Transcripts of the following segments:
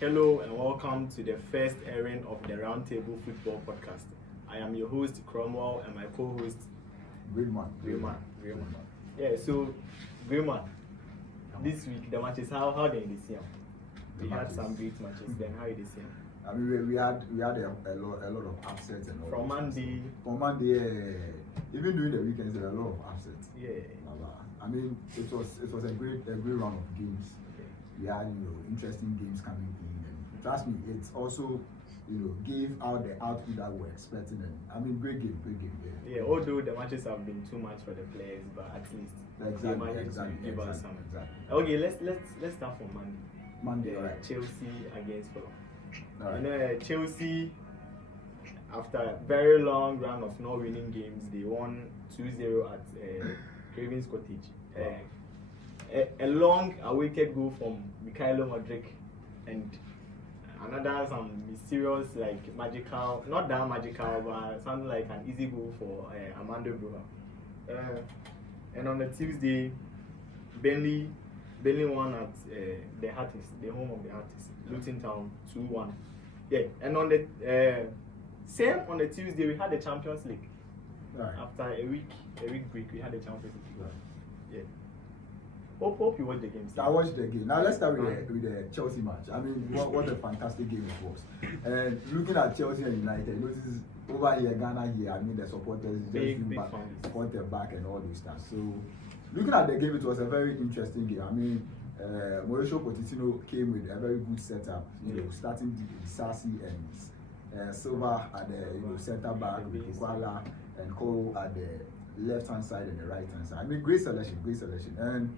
Hello and welcome to the first airing of the RoundTable Football podcast. I am your host Cromwell and my co-host Greenman. Yeah, so Greenman, this week the matches how did you see them? We had some great matches. Then how did you see them? I mean, we had a lot of upsets and all. From Monday, even during the weekends, there were a lot of upsets. Yeah. I mean, it was a great run of games. Okay. We had interesting games coming in, and trust me, it's also gave out the output that we're expecting. And I mean, great game. Yeah. Although the matches have been too much for the players, but at least they managed to give us some. Exactly. Okay, let's start from Monday. Monday, right. Chelsea against Fulham. Right. Chelsea, after a very long run of not winning games, they won 2-0 at Craven's Cottage. A long awaited goal from Mikhailo Modric and another some mysterious, like magical, not that magical, but something like an easy goal for Armando Broja. And on the Tuesday, Burnley won at the Hearties, the home of the Hearties, Luton Town 2-1. Yeah, and on the same on the Tuesday we had the Champions League. Right. After a week break, we had the Champions League. Right. Yeah. Hope you watched the game. I watched the game. Now let's start with the Chelsea match. I mean, what a fantastic game it was. And looking at Chelsea and United, notice over here, Ghana here, I mean the supporters Big pointed back and all those stuff. So looking at the game, it was a very interesting game. I mean, Mauricio Pochettino came with a very good setup. Starting Sassi and Silva at the center back with Kuala and Cole at the left hand side and the right hand side. I mean, great selection. And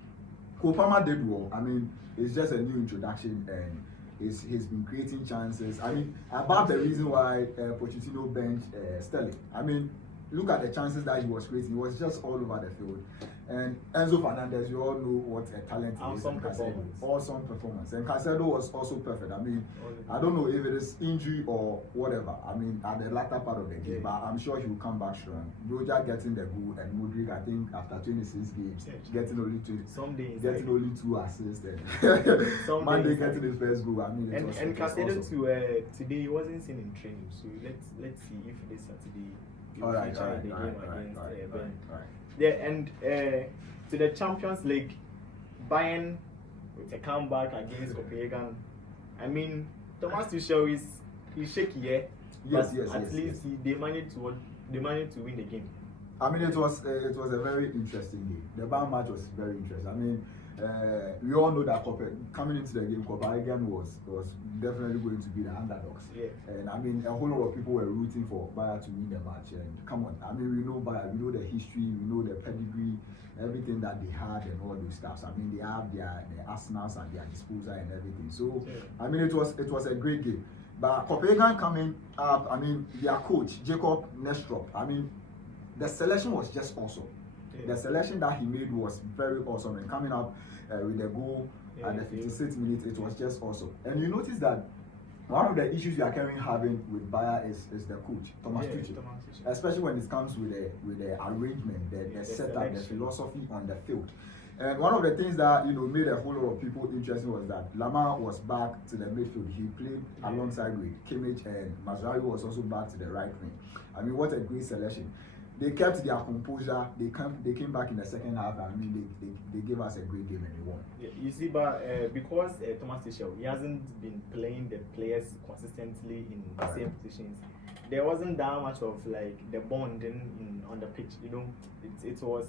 Kopama did well. I mean, it's just a new introduction and he's been creating chances. I mean, about the reason why Pochettino benched Sterling. I mean, look at the chances that he was creating. He was just all over the field. And Enzo Fernandez, you all know what a talent he is. Awesome performance. And Caicedo was also perfect. I mean, I don't know if it is injury or whatever. I mean, at the latter part of the game, but I'm sure he will come back strong. Broja getting the goal, and Modric, I think after 26 games, getting only 2 assists. And Monday getting his first goal. I mean, and Caicedo today he wasn't seen in training. So let's see if this Saturday. All right. Yeah, and to the Champions League, Bayern with a comeback against Copenhagen. I mean, Thomas Tuchel is shaky, yeah. Yes. At least they managed to win the game. I mean, it was a very interesting game. The Bayern match was very interesting. I mean, we all know that coming into the game, Copenhagen was definitely going to be the underdogs. Yeah. And I mean, a whole lot of people were rooting for Bayern to win the match. And come on, I mean, we know Bayern, we know the history, we know the pedigree, everything that they had and all those stuff. I mean, they have their arsenals at their disposal and everything. So, I mean, it was a great game. But Copenhagen coming up, I mean, their coach, Jacob Nestrup, I mean, the selection was just awesome. Yeah. The selection that he made was very awesome, and coming up with the goal at the 56th minute, it was just awesome. And you notice that one of the issues we are currently having with Bayer is the coach, Thomas Tuchel, especially when it comes with the arrangement, the setup, the philosophy on the field. And one of the things that made a whole lot of people interested was that Lamar was back to the midfield. He played alongside with Kimmich, and Mazraoui was also back to the right wing. I mean, what a great selection. They kept their composure. They came back in the second half. I mean, they gave us a great game and they won. Yeah, you see, but because Thomas Tuchel, he hasn't been playing the players consistently in the same positions. There wasn't that much of like the bonding on the pitch. It was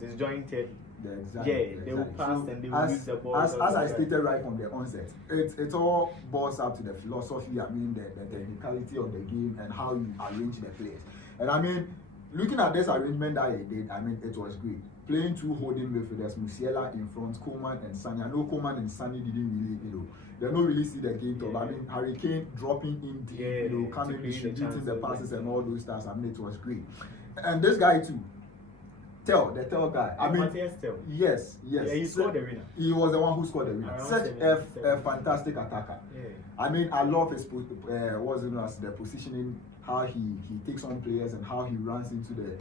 disjointed. They will pass and they will use the ball. As I stated right from the onset, it all boils up to the philosophy. I mean, the technicality of the game and how you arrange the players. And I mean, looking at this arrangement that he did, I mean, it was great. Playing two holding midfielders, Musiala in front, Coman and Sani. I know Coman and Sani didn't really, they don't really see the game. Yeah. I mean, Harry Kane dropping in deep, coming, distributing the passes and all those stuff. I mean, it was great. And this guy too, the Tell guy. I mean, yes. Yeah, he scored the winner. He was the one who scored the winner. Such a fantastic attacker. Yeah. I mean, I love his the positioning, how he takes on players and how he runs into the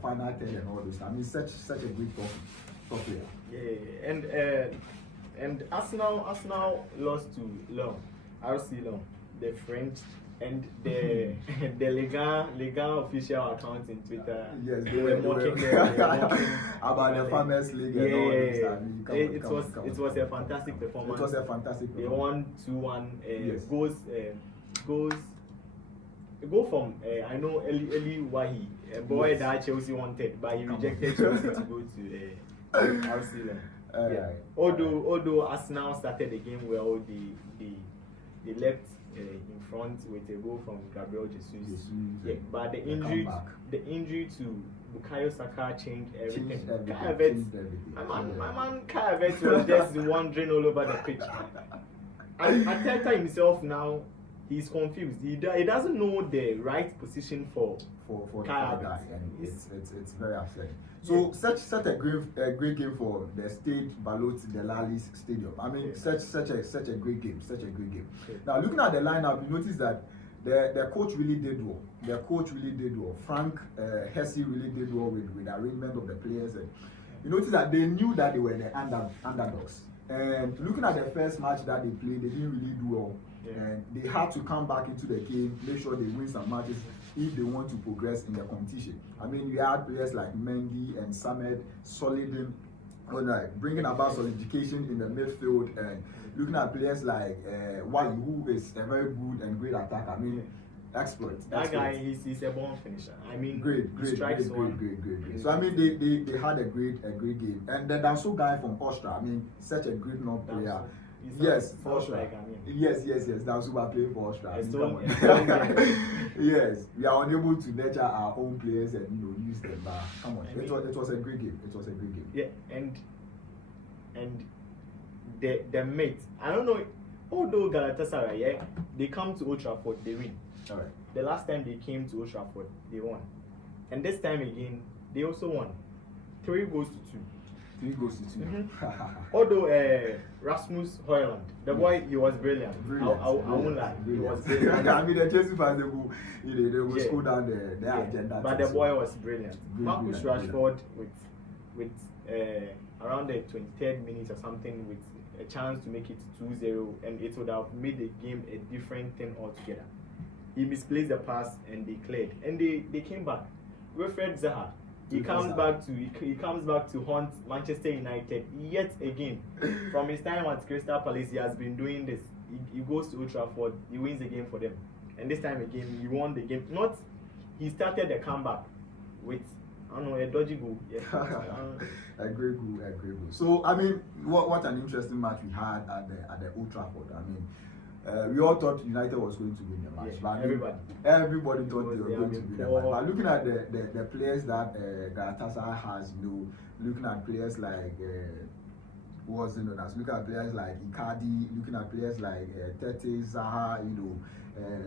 final third and all this. I mean, such a great top player. Yeah, and And Arsenal lost to Lyon, RC Lyon, the French, and the the Liga official account in Twitter. Yes, they were mocking them. About the Farmers League and all this. I mean, it was a fantastic performance. It was a fantastic They performance. won 2-1. Yes. Goals. Go from I know Eli Wahi, a boy Yes. that Chelsea wanted, but he rejected Chelsea to go to RC Lyon. Yeah. Although Arsenal started the game well, they left in front with a goal from Gabriel Jesus. Yeah, but the injury to Bukayo Saka changed everything. My man Kai Havertz was just wandering all over the pitch. And Arteta himself now, he's confused. He doesn't know the right position for Kai Havertz. It's very upsetting. So such a great game for the Stade Ballot de Lalis Stadium. I mean, such a great game, Now looking at the lineup, you notice that the coach really did well. Frank Hesse really did well with the arrangement of the players. And you notice that they knew that they were the underdogs. And looking at the first match that they played, they didn't really do well. And they had to come back into the game, make sure they win some matches if they want to progress in the competition. I mean, you had players like Mendy and Samed soliding, bringing about solidification in the midfield, and looking at players like Wai, who is a very good and great attacker. I mean, exploit. That guy, he's a born finisher. I mean, great. So I mean, they had a great game, and the Danso guy from Austria. I mean, such a great knock player. Yes, for Austria. Yes. Danso were playing for Austria. Yes, we are unable to nurture our own players and use them. But come on, it was a great game. Yeah, and the mate. I don't know. Although Galatasaray, they come to Old Trafford, they win. All right. The last time they came to Old Trafford, they won. And this time again, they also won. 3 goals to 2. 3 goals to 2. Mm-hmm. Although Rasmus Højlund, the boy, he was brilliant. I won't lie. He was brilliant. I mean, the Chelsea fans, they will school down their agenda. But the boy was brilliant. Marcus Rashford with around the 23rd minute or something, with a chance to make it 2-0, and it would have made the game a different thing altogether. He misplaced the pass and they cleared, and they came back. Wilfred Zaha, he comes back to haunt Manchester United yet again. From his time at Crystal Palace, he has been doing this. He goes to Old Trafford, he wins the game for them, and this time again he won the game. He started the comeback with a dodgy goal. Yeah. A great goal. So I mean, what an interesting match we had at the Old Trafford. I mean, we all thought United was going to win the match. Yeah, but everybody thought they were going to win the match. But looking at the players that Galatasaray has, looking at players like looking at players like Icardi, looking at players like Tete, Zaha,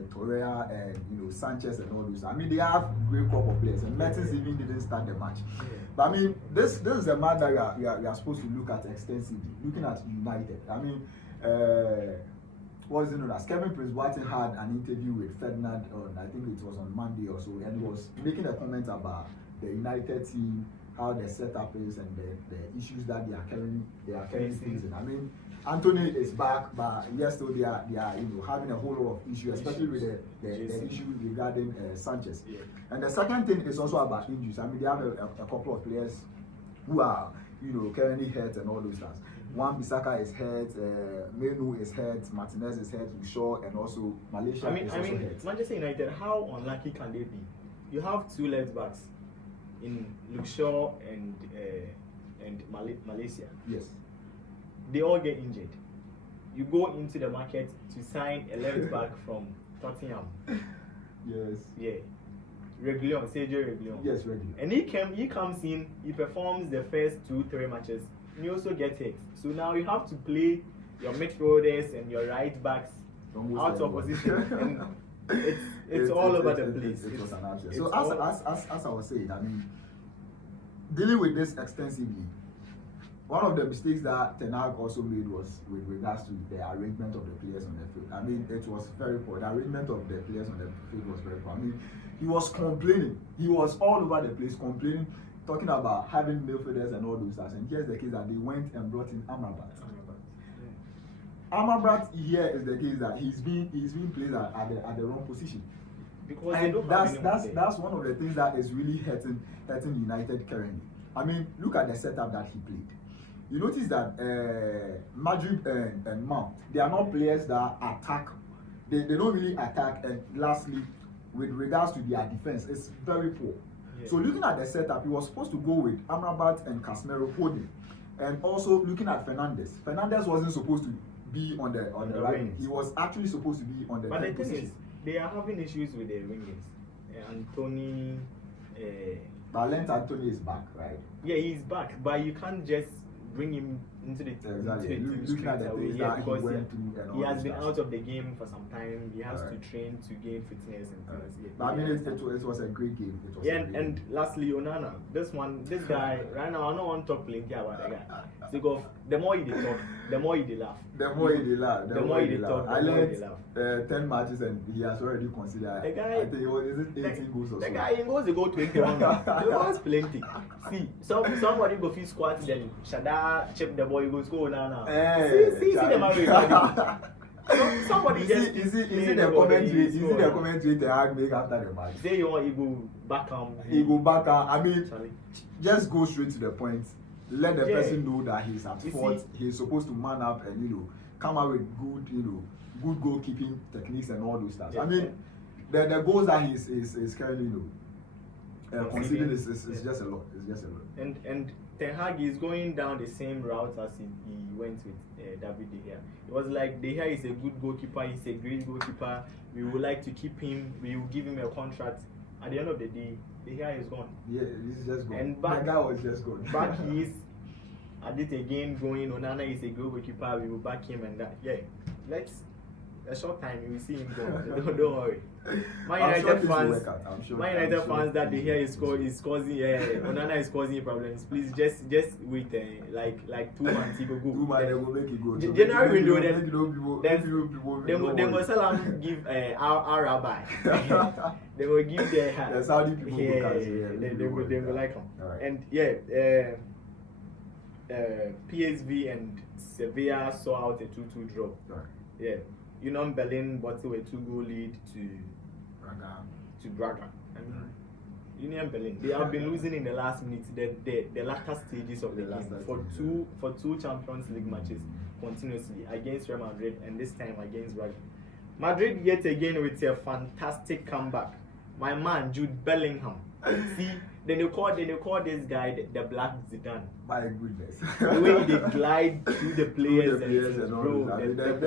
Torreira, and Sanchez and all those. I mean, they have great crop of players, and Mertens even didn't start the match. Yeah. But I mean, this is a match that we are supposed to look at extensively. Looking at United, I mean, Kevin Prince Boateng had an interview with Ferdinand on, I think it was on Monday or so, and he was making a comment about the United team, how the setup is, and the issues that they are currently facing. I mean, Anthony is back, but yes, so they are having a whole lot of issues, especially with the issue regarding Sanchez. Yeah. And the second thing is also about injuries. I mean, they have a couple of players who are currently hurt and all those things. Wan-Bissaka is hurt, Menu is hurt, Martinez is hurt, Shaw, and also Malaysia is also hurt. Manchester United, how unlucky can they be? You have 2 left backs in Luke Shaw and Malaysia. Yes. They all get injured. You go into the market to sign a left back from Tottenham. Yes. Yeah. Sergio Reguilon. Yes, Reguilon. And he comes in, he performs the first 2-3 matches. You also get hit. So now you have to play your midfielders and your right backs out of position. And it's all over the place. It was an upset. So as I was saying, I mean, dealing with this extensively, one of the mistakes that Ten Hag also made was with regards to the arrangement of the players on the field. I mean, it was very poor. The arrangement of the players on the field was very poor. I mean, he was complaining. He was all over the place complaining, talking about having midfielders and all those stuff. And here's the case that they went and brought in Amrabat. Amrabat here is the case that he's being placed at the wrong position. Because and that's one of the things that is really hurting United currently. I mean, look at the setup that he played. You notice that Madrid and Mount, they are not players that attack. They don't really attack. And lastly, with regards to their defense, it's very poor. Yeah. So looking at the setup, he was supposed to go with Amrabat and Casemiro holding, and also looking at Fernandes. Fernandes wasn't supposed to be on the right wing. He was actually supposed to be on the But the thing position. is, they are having issues with their wingers. Anthony. But Anthony is back, right? Yeah, he's back, but you can't just bring him into the exactly. team Looking at the things that he went through and he all has been stuff. out of the game for some time. He has Right. to train to gain fitness and things. Yeah, But I mean, it was a great game. It was yeah, a great and game. lastly, Onana. This guy, right now, I don't want to talk plenty about the guy. Because the more he talk, the more he laugh. The more he laugh, The more he talk, I the more he learned laugh. 10 matches and he has already considered. The guy, I think it was 18 goals or the so. guy he goes to go 21. He goes plenty. See, somebody go feel squat, then Shada chip the boy goes go now. See the man. Somebody just is it the commentary they had make after the match? Say you want he go back He go back I mean, Charlie. just go straight to the point. Let the Yeah. person know that he's at You fault. see, He's supposed to man up and come out with good goalkeeping techniques and all those stuff. Yeah. I mean, the goals that he's currently considering is just a lot. It's just a lot. And Ten Hag is going down the same route as he went with David De Gea. It was like De Gea is a good goalkeeper. He's a great goalkeeper. We would like to keep him. We will give him a contract. At the end of the day, De Gea is gone. Yeah, he's just gone. And back, that guy was just gone. Back he is at it again going. Onana is a good goalkeeper. We will back him and that. Yeah, let's. A short time you will see him go. Don't worry. Man United fans, that they hear is causing Onana is causing problems. Please just wait like 2 months he go go. 2 months they will make it go. January window then Then go sell him give our rabbi. They will give the Saudi people they will like him. Right. And PSV and Sevilla saw out a 2-2 draw. Right. Yeah. Union Berlin bottled a 2-goal lead to Braga. I mean, Union Berlin. They have been losing in the last minute, the latter stages of the game for two Champions League matches continuously against Real Madrid and this time against Braga. Madrid yet again with a fantastic comeback. My man Jude Bellingham. See, then you call this guy the Black Zidane. My goodness. The way they glide through the players and all bro, that.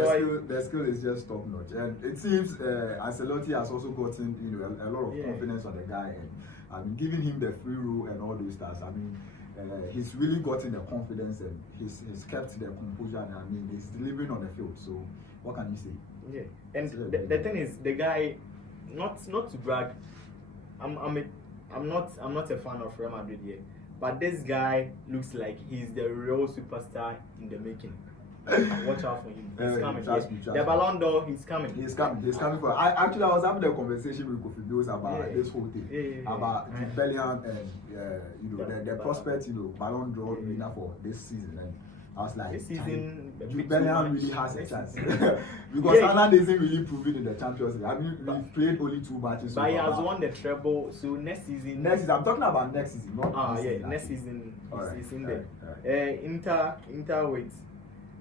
I mean, the skill is just top notch, and it seems Ancelotti has also gotten a lot of confidence on the guy, and I mean, giving him the free roll and all those stuff. I mean, he's really gotten the confidence and he's kept the composure, and I mean, he's delivering on the field. So, what can you say? Yeah, and the thing is, the guy, not to brag, I'm not a fan of Real Madrid yet, but this guy looks like he's the real superstar in the making. Watch out for him. He's coming. Trust me. The Ballon d'Or, he's coming. He's coming for. I was having a conversation with Kofi Bills about this whole thing, about Bellingham and the prospect, Ballon d'Or winner for this season. And I was like, this season, Bellingham really has a chance because Haaland isn't really proving in the Champions League. I mean, we've played only 2 matches. But he has won the treble. So next season, I'm talking about next season, not this season. Next season is in there. Right. Inter with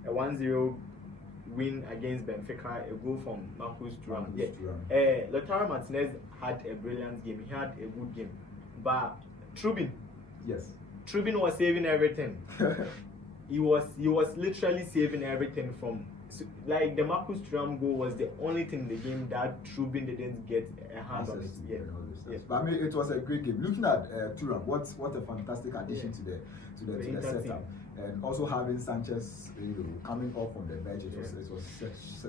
a 1-0 win against Benfica, a goal from Marcus Thuram. Lautaro Martinez had a brilliant game. He had a good game, but Trubin was saving everything. He was literally saving everything from, like, the Marcus Thuram goal was the only thing in the game that Trubin didn't get a hand on it. Yes. But I mean, it was a great game. Looking at Thuram, what a fantastic addition to the setup. And also having Sanchez, coming off from the bench, it was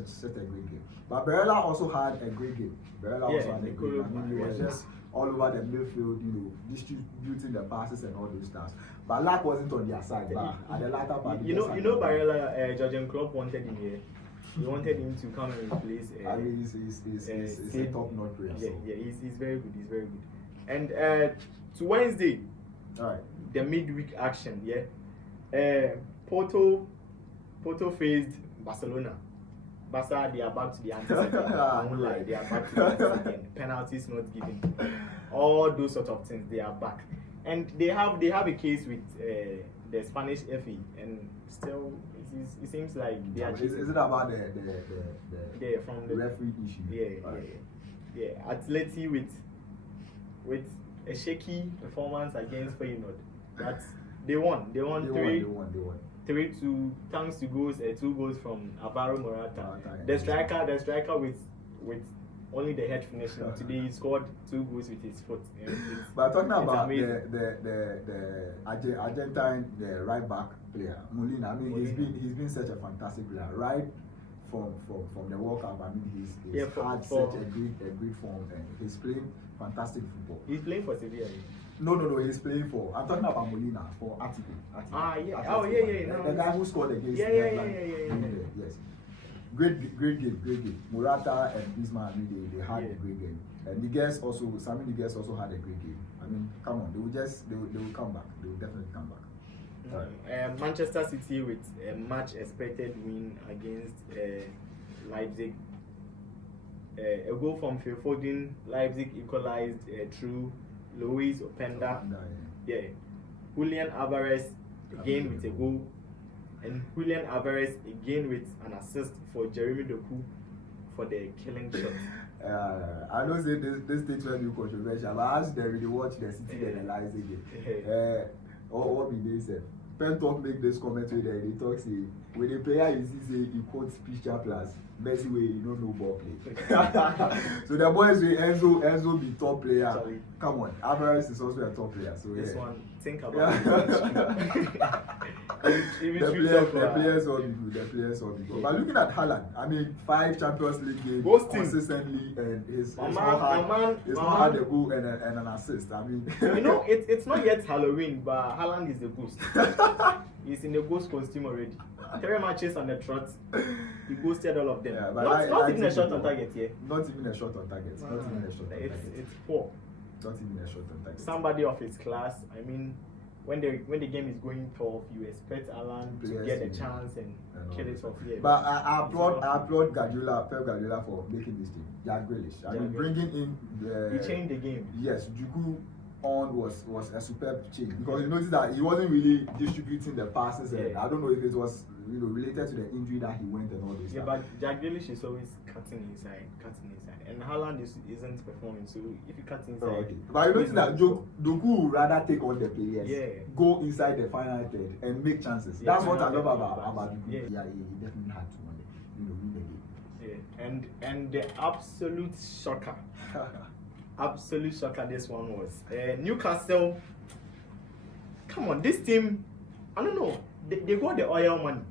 such a great game. But Barella also had a great game. He was just all over the midfield, distributing the passes and all those stuff. But luck wasn't on their side. But at the latter part, Barella, Jurgen Klopp wanted him here. He wanted him to come and replace. I mean, he's a top-notch player. Yeah, he's very good. He's very good. And to Wednesday, all right, the midweek action. Porto faced Barcelona. Barca, they are back to the antics again. I won't lie, they are back to the antics again. Penalties not given. All those sort of things, they are back. And they have a case with the Spanish FA, and still it seems like they are. Is it about the from the referee issue? Yeah. Atleti with a shaky performance against Feyenoord, but they won 3-2 thanks to goals, 2 goals from Alvaro Morata. The striker with only the head finishing. Today he scored 2 goals with his foot. But talking about the Argentine right back player Molina, I mean he's been such a fantastic player, right? From the World Cup, I mean he's had such a great form, and he's playing fantastic football. He's playing for Sevilla. No, he's playing for. I'm talking about Molina for Atletico. The guy who scored against. Yes. Great game. Morata and Griezmann, I mean, they had a great game. And Sami Niguez also had a great game. I mean, come on, they will come back. They will definitely come back. Manchester City with a much expected win against Leipzig. A goal from Phil Foden. Leipzig equalized through Luis Openda. Julian Alvarez again with a goal, and Julian Alvarez again with an assist for Jeremy Doku for the killing shot. I know say this things will be controversial, but as they really watch the City and the Leipzig game, what be they said? Pen Talk make this comment where they talk say when the player you see say he quotes picture plus Messi way you don't know ball play. So the boys say Enzo be top player. Sorry. Come on, Alvarez is also a top player. So this one, think about it. The players all be good. But looking at Haaland, I mean 5 Champions League games consistently, and it's not hard a goal and an assist. I mean, it's not yet Halloween, but Haaland is the ghost. He's in the ghost costume already. 3 matches on the trot, he ghosted all of them. Yeah, not even a shot on target here. Not even a shot on target. It's poor. Not even a shot on target. Somebody of his class. I mean, when the game is going tough, you expect Alan to get a chance and kill it off here. But I applaud Pep Guardiola for making this team. Jack Grealish. I mean, bringing in he changed the game. Yes, Juku on was a superb change, because you notice that he wasn't really distributing the passes, and I don't know if it was related to the injury that he went and all this stuff. But Jack Grealish is always cutting inside, and Haaland isn't performing. So if you cut inside, but you notice that Doku would rather take on the players, go inside the final third and make chances. That's what I love about Doku. He definitely had to win the game. And the absolute shocker. Absolute shocker this one was. Newcastle, come on, this team, I don't know, they got the oil money.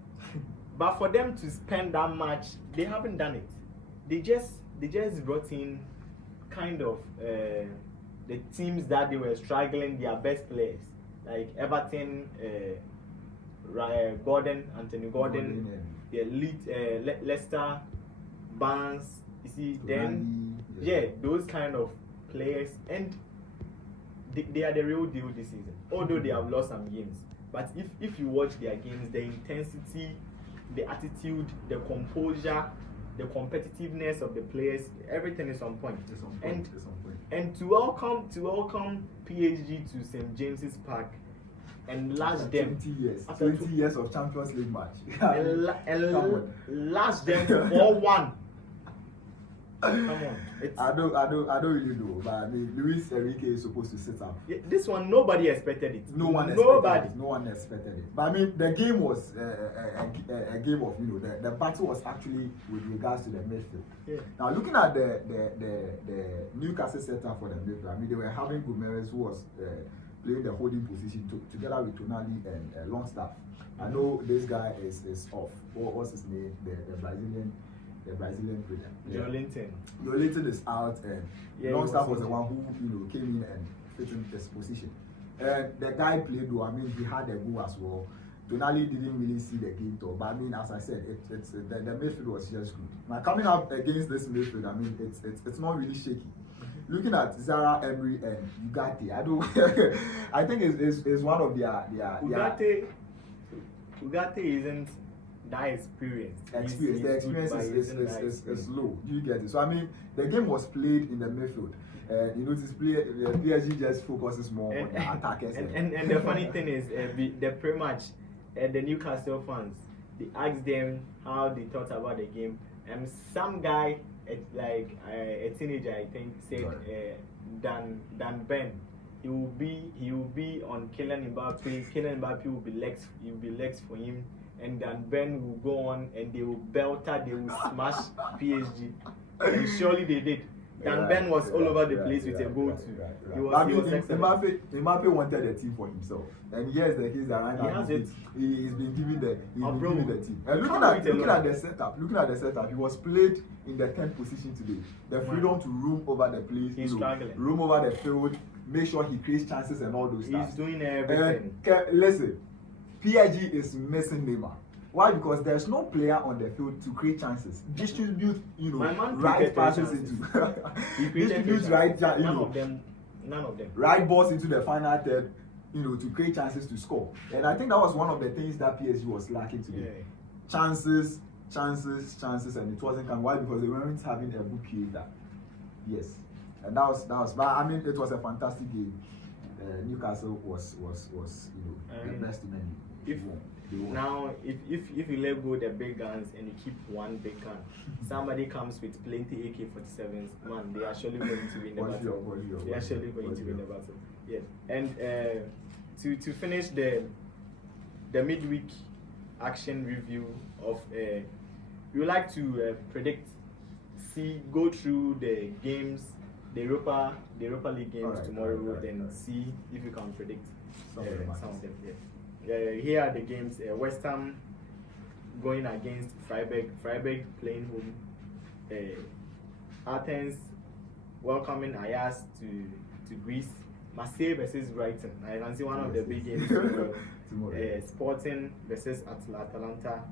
But for them to spend that much, they haven't done it. They just brought in kind of the teams that they were struggling, their best players. Like Everton, Anthony Gordon, Leicester, Barnes, you see, then, those kind of players, and they are the real deal this season, although they have lost some games. But if you watch their games, the intensity, the attitude, the composure, the competitiveness of the players, everything is on point. And to welcome PSG to St. James's Park and lash them 20 years of Champions League match and lash them 4-1. Come on. I don't really know, but I mean, Luis Enrique is supposed to sit up. This one, nobody expected it. No one expected it. But I mean, the game was a game of, the battle was actually with regards to the midfield. Now, looking at the Newcastle setup for the midfield, I mean, they were having Gomes, who was playing the holding position together with Tonali and Longstaff. I know this guy is off. What's his name? The Brazilian player. Joelinton is out, and Longstaff was the one who came in and fit in this position. And the guy played though. I mean, he had a goal as well. Tonali didn't really see the game though, but I mean, as I said, the midfield was just good. Now coming up against this midfield, I mean, it's not really shaky. Looking at Zara, Emery, and Ugarte, I think it's one of their Ugarte isn't that experience. The experience is low. You get it? So I mean, the game was played in the midfield. You notice PSG just focuses more on the attackers. And the funny thing is, the pre-match, the Newcastle fans, they asked them how they thought about the game. Some guy, like a teenager, I think, said Dan Ben, he will be on Kylian Mbappe. Kylian Mbappe will be legs for him, and Dan Ben will go on and they will smash PSG. And surely they did. Dan Ben was all over the place with a goal too. Mbappe wanted the team for himself, and yes, the case that right now he's been given the team. And looking at the setup, he was played in the 10th position today. The freedom to roam over the place, roam over the field, make sure he creates chances and all those stuff. He's doing everything. And listen, PSG is missing Neymar. Why? Because there's no player on the field to create chances, distribute, right passes into, distribute right, none of them, right balls into the final third, to create chances to score. And I think that was one of the things that PSG was lacking today. Yeah. Chances, and it wasn't coming. Why? Because they weren't having a good creator. Yes, and that was. But I mean, it was a fantastic game. Newcastle was the best in any. Now, if you let go the big guns and you keep one big gun, somebody comes with plenty AK-47s, man, they are surely going to win the battle. They are surely going to win the battle. Yes. And to finish the midweek action review of, we would like to go through the games, the Europa League games tomorrow, and see if you can predict some of them. Yeah. Here are the games. West Ham going against Freiburg playing home. Athens welcoming Ajax to Greece. Marseille versus Brighton. I can see one of the big games tomorrow. Sporting versus Atalanta.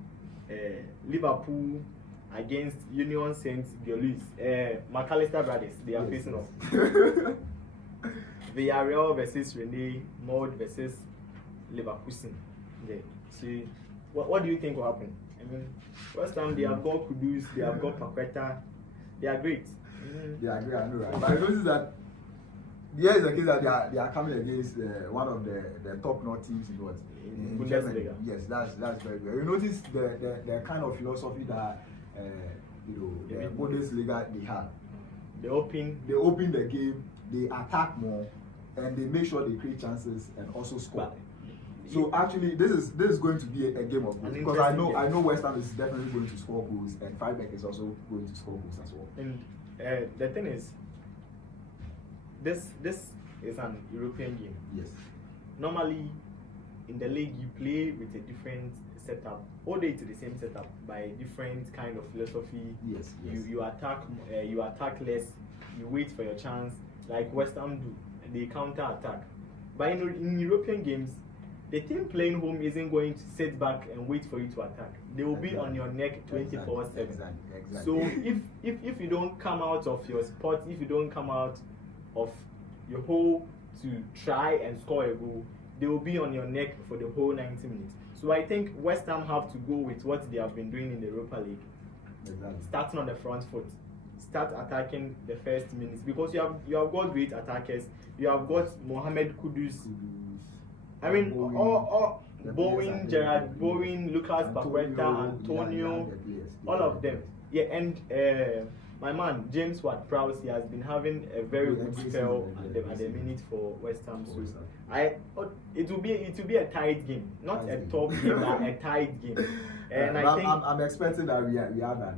Liverpool against Union Saint-Gilloise. McAllister brothers, they are facing off. Villarreal versus Rennes. Maud versus Leverkusen. See, what do you think will happen? I mean, West Ham, they have got Kudus, they have got Paqueta, they are great. They are great, I know, right? But I notice that here is the case that they are coming against one of the top-notch teams in Germany. Yes, that's very good. You notice the kind of philosophy that the Bundesliga they have. They open the game, they attack more, and they make sure they create chances and also score. So actually, this is going to be a game of goals, because I know West Ham is definitely going to score goals, and Freiburg is also going to score goals as well. And the thing is, this is an European game. Yes. Normally, in the league, you play with a different setup. All day to the same setup by a different kind of philosophy. Yes. You attack less. You wait for your chance, like West Ham do. They counter attack. But in European games, the team playing home isn't going to sit back and wait for you to attack. They will be on your neck 24/7. Exactly. So if you don't come out of your spot, if you don't come out of your hole to try and score a goal, they will be on your neck for the whole 90 minutes. So I think West Ham have to go with what they have been doing in the Europa League. Exactly. Starting on the front foot. Start attacking the first minutes, because you have got great attackers. You have got Mohamed Kudus. I mean, Bowen, Gerard Bowen, Lucas Paqueta, Antonio, all of them. Yeah, and my man James Ward-Prowse, he has been having a very good spell at the minute for West Ham. So it will be a tight game, not a top game, but a tight game. And I think I'm expecting that we have a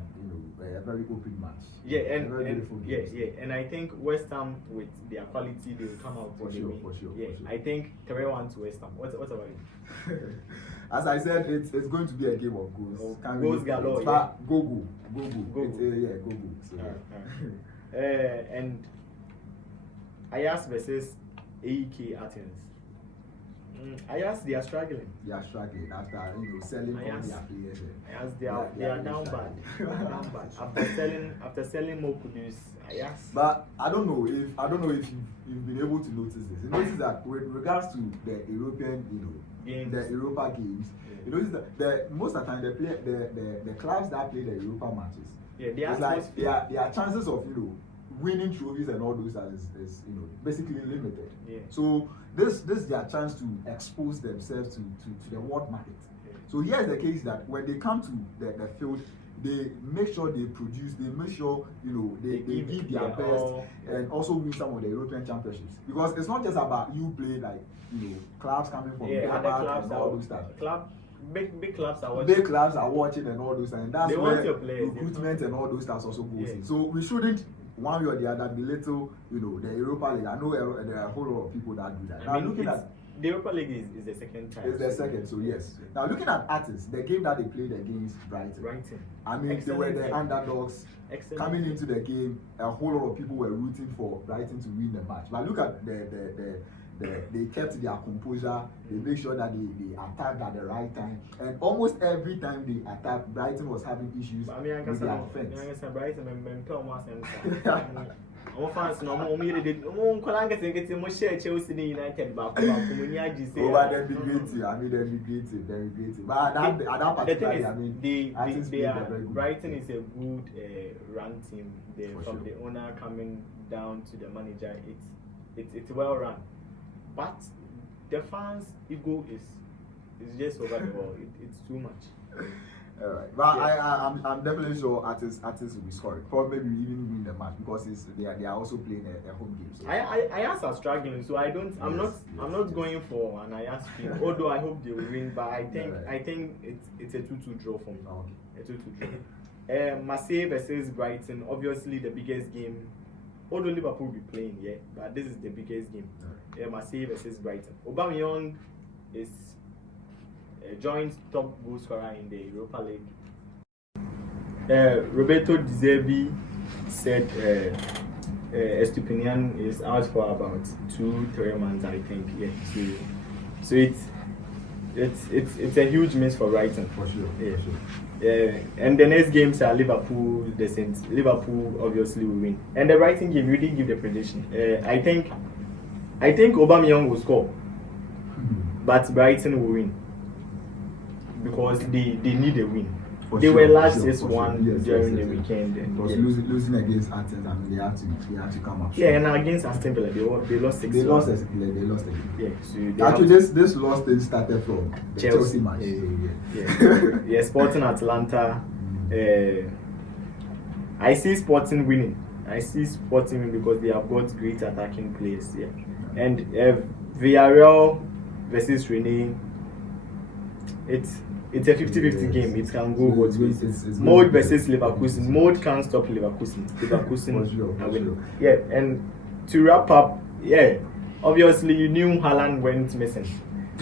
very open match. Yeah, and I think West Ham, with their quality, they will come out for sure. I think 3-1 to West Ham. What about you? As I said, it's going to be a game of goals. Goals galore. Go. Go. So, and Ajax versus AEK Athens. Ajax, they are struggling. They are struggling after selling all their players. Ajax, they are down bad. Down bad. After selling more Kudus, Ajax. But I don't know if you've been able to notice this. You notice that with regards to the European, games. The Europa games, you notice that most of the time the clubs that play the Europa matches, it's like their chances of winning trophies and all those is basically limited. Yeah. So this is their chance to expose themselves to the world market. Yeah. So here's the case that when they come to the field, they make sure they produce, they make sure they give their best and also win some of the European championships. Because it's not just about you play clubs coming from clubs and all those stuff. Big clubs are watching. Big clubs are watching and all those things. And that's they where want your players, recruitment and all those stuff also goes in. So we shouldn't one way or the other belittle the Europa League. I know there are a whole lot of people that do that. Now looking at the Europa League is the second time. It's the second, so yes. Now looking at Athens, the game that they played against Brighton. I mean, they were the underdogs. Coming into the game, a whole lot of people were rooting for Brighton to win the match. But look at they kept their composure. They make sure that they attacked at the right time. And almost every time they attacked, Brighton was having issues with their defense. Our fans no more immediately. Kolanga get more share Chelsea United back. Over them very great. But at that particular, I mean, Brighton is a good run team. From the owner coming down to the manager, it's well run. But the fans' ego is just over the wall. It's too much. Alright, but I'm definitely sure Athens will be scoring. Probably even win the match because they are also playing a home game. So. Ajax are struggling, so I'm not going for an Ajax win. Although I hope they will win, but I think it's a 2-2 draw for me. Okay. A 2-2 draw. Marseille versus Brighton, obviously the biggest game. Although Liverpool will be playing, but this is the biggest game. Right. Marseille versus Brighton. Aubameyang is joint top goal scorer in the Europa League. Roberto De Zerbi said Estupinian is out for about 2-3 months, I think. So it's a huge miss for Brighton. For sure. And the next games are Liverpool, the Saints. Liverpool obviously will win. And the Brighton game, we didn't give the prediction. I think Aubameyang will score, but Brighton will win. Because they need a win. They were last 6-1 during the weekend. Because losing against Athens, I mean, they have to come up. And against Aston Villa, they lost 6-1. They lost again. So actually, this loss thing started from the Chelsea match. Sporting Atlanta. I see Sporting winning. Because they have got great attacking players. And Villarreal versus Rennes. It's a 50-50 game. It can go both ways. Mode versus Leverkusen. Mode can't stop Leverkusen. And to wrap up, obviously you knew Haaland went missing.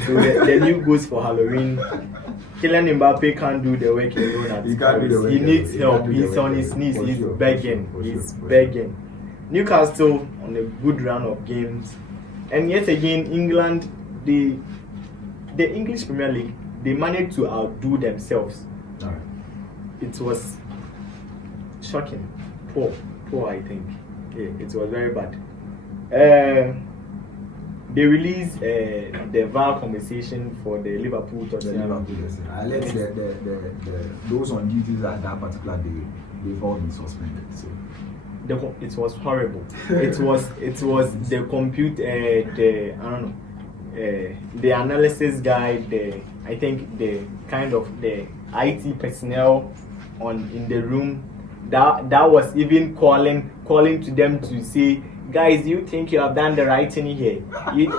So the new goes for Halloween. Kylian Mbappe can't do the work alone at Paris. He needs help. He's on his knees. He's begging. Newcastle on a good run of games. And yet again, England, the English Premier League, they managed to outdo themselves. Right. It was shocking. Poor, I think. It was very bad. They released the VAR conversation for the Liverpool Tottenham. I let those on duties at that particular day, they've all been suspended. So. It was horrible. it was the the analysis guy, I think the kind of the IT personnel in the room that was even calling to them to say, guys, you think you have done the right thing here? And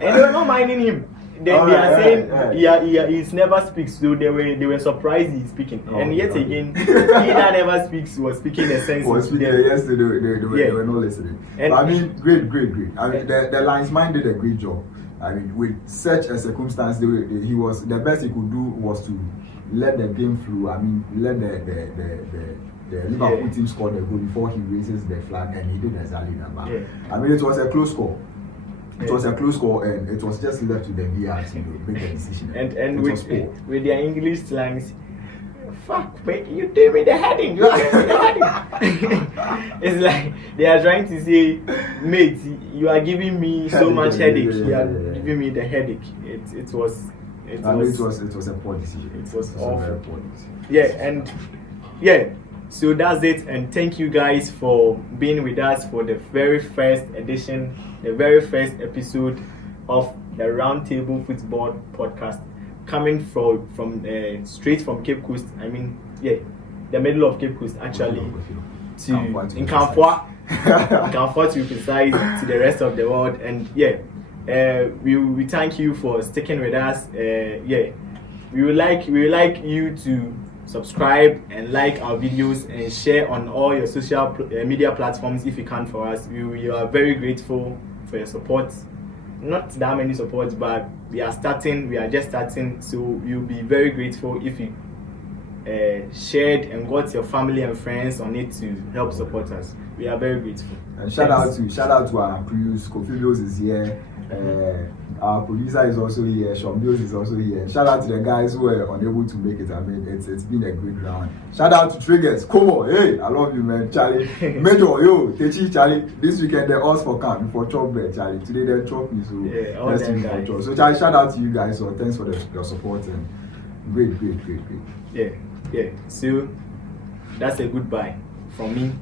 they were not minding him. They are saying he never speaks, so they were surprised he's speaking. And yet again, he that never speaks was speaking the sense. Yes, they were not listening. But I mean, great. I mean, the linesman did a great job. I mean, with such a circumstance, the best he could do was to let the game flow. I mean, let the Liverpool team score the goal before he raises the flag, and he did exactly that. I mean, it was a close call. It was a close call, and it was just left to the VR to make a decision. And with their English slangs, fuck, mate, you gave me the heading. You gave me the heading. It's like they are trying to say, mate, you are giving me so much headache. You are giving me the headache. It was a poor decision. It was awful. A very poor decision. Yeah, and yeah. So that's it, and thank you guys for being with us for the very first edition, the very first episode of the RoundTable Football podcast, coming from straight from Cape Coast. I mean, yeah, the middle of Cape Coast actually, to Kamfort to be precise, to the rest of the world. And yeah, we thank you for sticking with us. Yeah, we would like you to subscribe and like our videos and share on all your social media platforms if you can for us. We are very grateful for your support. Not that many supports, but we are just starting, so we'll be very grateful if you shared and got your family and friends on it to help support us. We are very grateful. And shout out to our producer. Kofi is here. Our producer is also here. Shombios is also here. And shout out to the guys who were unable to make it. I mean, it's been a great round. Shout out to Triggers. Come on, hey, I love you, man, Charlie. Major, yo, Techi, Charlie. This weekend they're us for camp before chop bread, Charlie. Today they're chopping, so next week for chop. So Charlie, shout out to you guys. So thanks for your support and great. Yeah. So that's a goodbye from me.